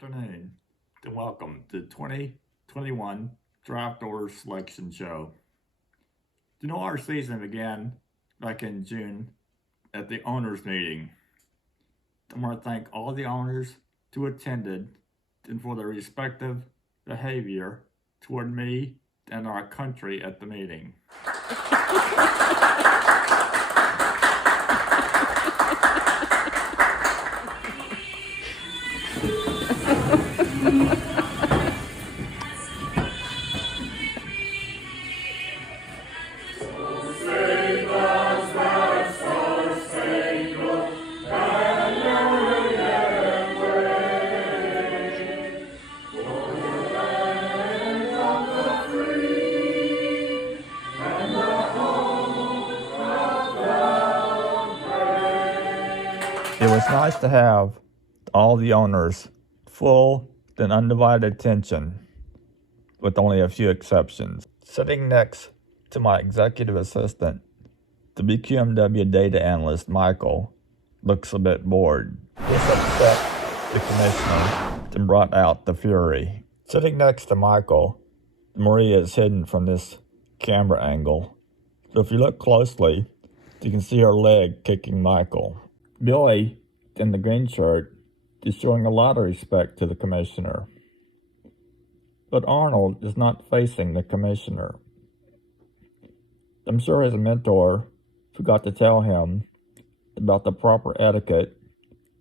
afternoon, and welcome to the 2021 Draft Order Selection Show. Our season began back in June at the owners' meeting. I want to thank all the owners who attended and for their respective behavior toward me and our country at the meeting. It was nice to have all the owners' full and undivided attention, with only a few exceptions. Sitting next to my executive assistant, the BQMW data analyst, Michael, looks a bit bored. This upset the commissioner and brought out the fury. Sitting next to Michael, Maria is hidden from this camera angle. So if you look closely, you can see her leg kicking Michael. Billy, in the green shirt, is showing a lot of respect to the commissioner. But Arnold is not facing the commissioner. I'm sure his mentor forgot to tell him about the proper etiquette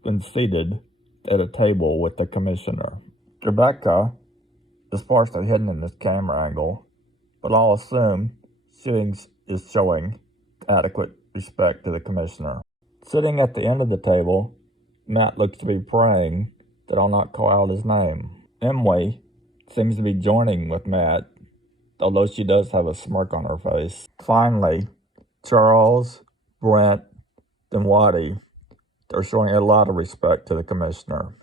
when seated at a table with the commissioner. Rebecca is partially hidden in this camera angle, but I'll assume she is showing adequate respect to the commissioner. Sitting at the end of the table, Matt looks to be praying that I'll not call out his name. Emily seems to be joining with Matt, although she does have a smirk on her face. Finally, Charles, Brent, and Waddy are showing a lot of respect to the commissioner.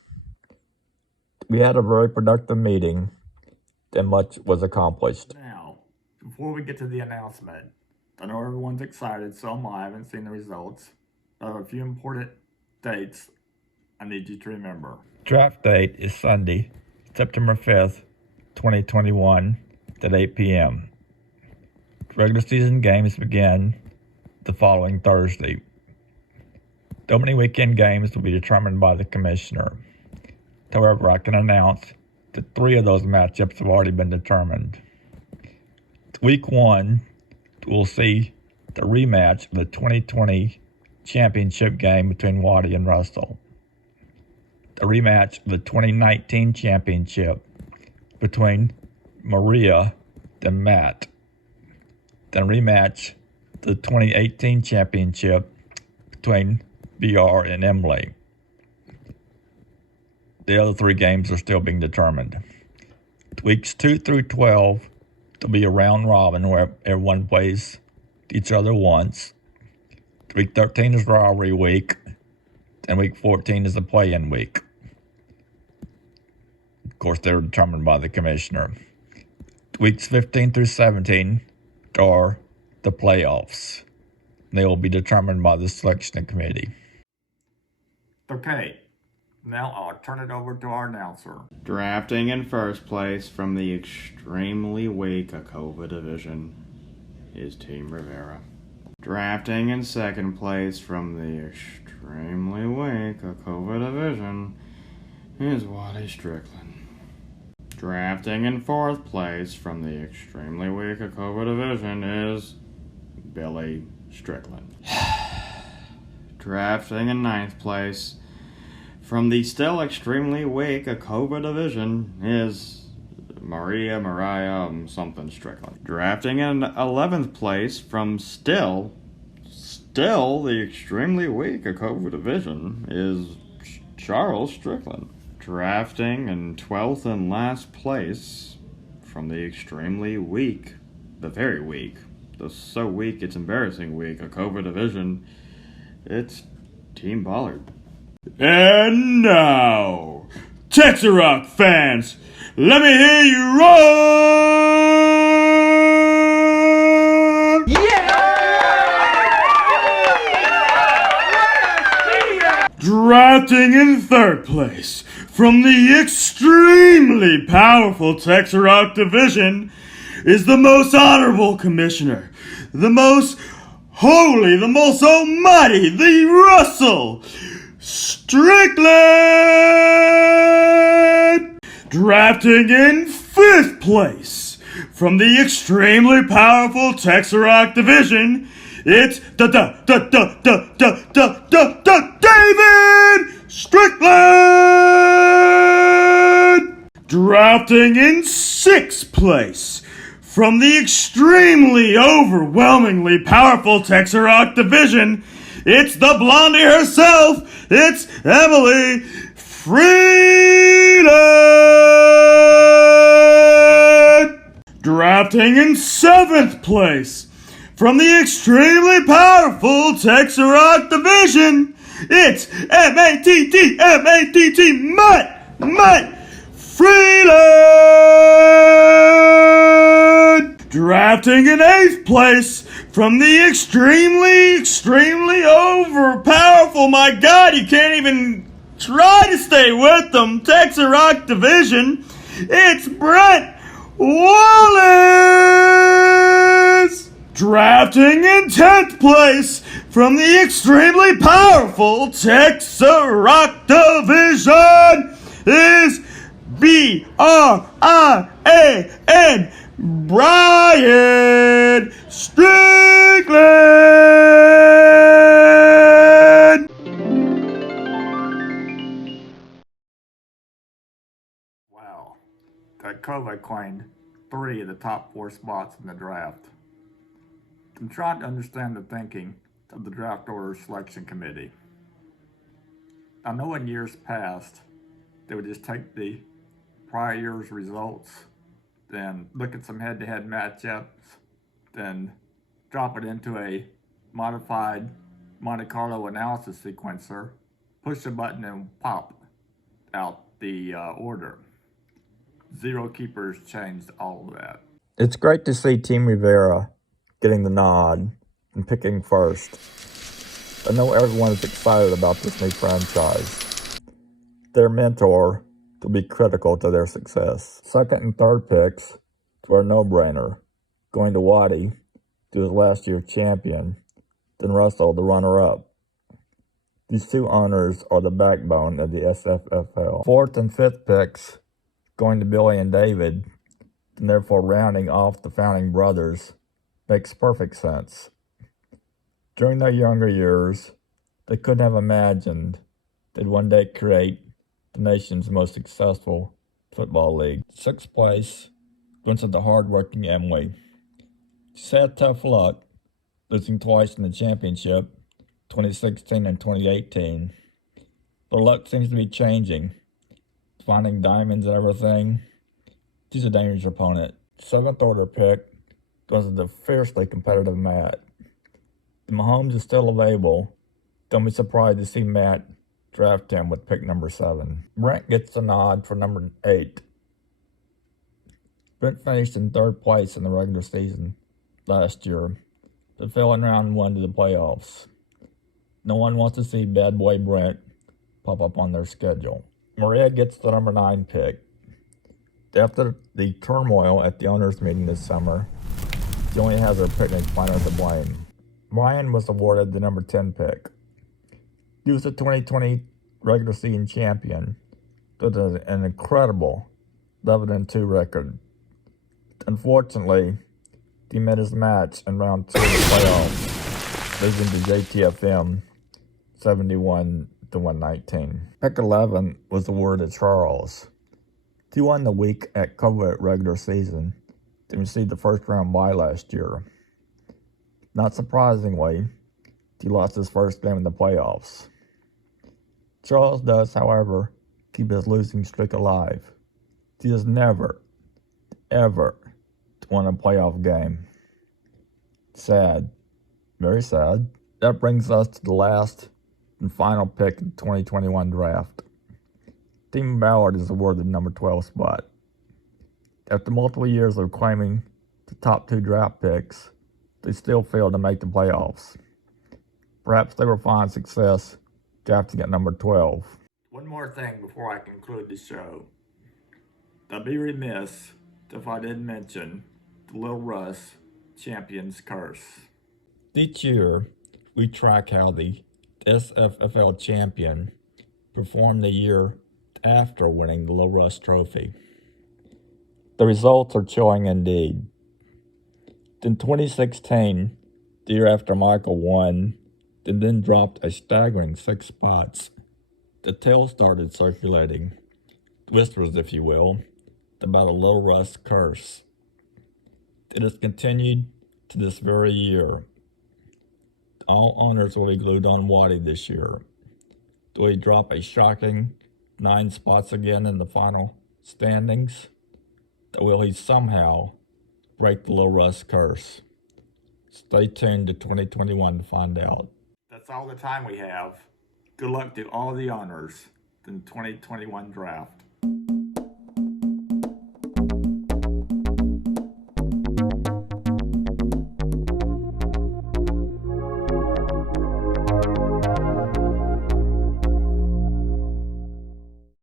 We had a very productive meeting, and much was accomplished. Now, before we get to the announcement, I know everyone's excited, so am I. Haven't seen the results. I have a few important dates I need you to remember. Draft date is Sunday, September 5th, 2021 at 8 p.m. Regular season games begin the following Thursday. The opening weekend games will be determined by the commissioner. However, I can announce that 3 of those matchups have already been determined. Week 1, we'll see the rematch of the 2020 championship game between Waddy and Russell. The rematch of the 2019 championship between Maria and Matt. The rematch the 2018 championship between BR and Emily. The other 3 games are still being determined. Weeks 2 through 12, there'll be a round robin where everyone plays each other once. Week 13 is rivalry week, and week 14 is the play-in week. Of course, they're determined by the commissioner. Weeks 15 through 17 are the playoffs. They will be determined by the selection committee. Okay, now I'll turn it over to our announcer. Drafting in first place from the extremely weak Akova division is Team Rivera. Drafting in second place from the extremely weak Akova division is Waddy Strickland. Drafting in fourth place from the extremely weak Akova division is Billy Strickland. Drafting in ninth place from the still extremely weak Akova division is Mariah something Strickland. Drafting in 11th place from still the extremely weak Akova division is Charles Strickland. Drafting in 12th and last place from the extremely weak, the very weak, the so weak it's embarrassing weak Akova division, it's Team Ballard. And now, Texas Rock fans, let me hear you roar! Yeah! Drafting in third place from the extremely powerful Texas Rock Division is the most honorable commissioner, the most holy, the most almighty, the Russell Strickland. Drafting in fifth place from the extremely powerful Texas Rock Division, it's David Strickland. Drafting in sixth place from the extremely overwhelmingly powerful Texas Rock Division, it's the blondie herself, it's Emily Freeland. Drafting in seventh place from the extremely powerful Texas Rock Division, it's M-A-T-T, Matt Freeland. Drafting in eighth place from the extremely overpowerful, my God, you can't even try to stay with them, Texas Rock Division, it's Brent Wallace. Drafting in 10th place from the extremely powerful Texas Rock Division is B-R-I-A-N, Brian Strickland. Wow, that COVID claimed 3 of the top 4 spots in the draft. I'm trying to understand the thinking of the draft order selection committee. I know in years past, they would just take the prior year's results, then look at some head-to-head matchups, then drop it into a modified Monte Carlo analysis sequencer, push a button and pop out the order. Zero keepers changed all of that. It's great to see Team Rivera getting the nod and picking first. I know everyone is excited about this new franchise. Their mentor will be critical to their success. Second and third picks were a no-brainer, going to Waddy, to his last year's champion, then Russell, the runner-up. These 2 owners are the backbone of the SFFL. Fourth and fifth picks going to Billy and David, and therefore rounding off the founding brothers, makes perfect sense. During their younger years, they couldn't have imagined they'd one day create the nation's most successful football league. Sixth place went to the hard-working Emily. She had tough luck, losing twice in the championship, 2016 and 2018. But luck seems to be changing. Finding diamonds and everything. She's a dangerous opponent. Seventh order pick goes to the fiercely competitive Matt. If Mahomes is still available, don't be surprised to see Matt draft him with pick number 7. Brent gets the nod for number 8. Brent finished in third place in the regular season last year, but fell in round 1 to the playoffs. No one wants to see bad boy Brent pop up on their schedule. Maria gets the number 9 pick. After the turmoil at the owners' meeting this summer, she only has her picnic planner to blame. Brian was awarded the number 10 pick. He was the 2020 regular season champion with an incredible 11-2 record. Unfortunately, he met his match in round 2 of the playoffs, losing to JTFM 71-119. Pick 11 was awarded to Charles. He won the week at COVID regular season to receive the first round bye last year. Not surprisingly, he lost his first game in the playoffs. Charles does, however, keep his losing streak alive. He has never, ever won a playoff game. Sad. Very sad. That brings us to the last and final pick of the 2021 draft. Team Ballard is awarded the number 12 spot. After multiple years of claiming the top 2 draft picks, they still failed to make the playoffs. Perhaps they will find success drafting at number 12. One more thing before I conclude the show. I'd be remiss if I didn't mention the Little Russ Champion's Curse. Each year, we track how the SFFL champion performed the year after winning the Little Russ Trophy. The results are chilling indeed. In 2016, the year after Michael won, and then dropped a staggering 6 spots, the tale started circulating, whispers if you will, about a Little Russ curse. It has continued to this very year. All honors will be glued on Waddy this year. Do he drop a shocking 9 spots again in the final standings? Or will he somehow break the Little Russ curse? Stay tuned to 2021 to find out. That's all the time we have. Good luck to all the honors in the 2021 draft.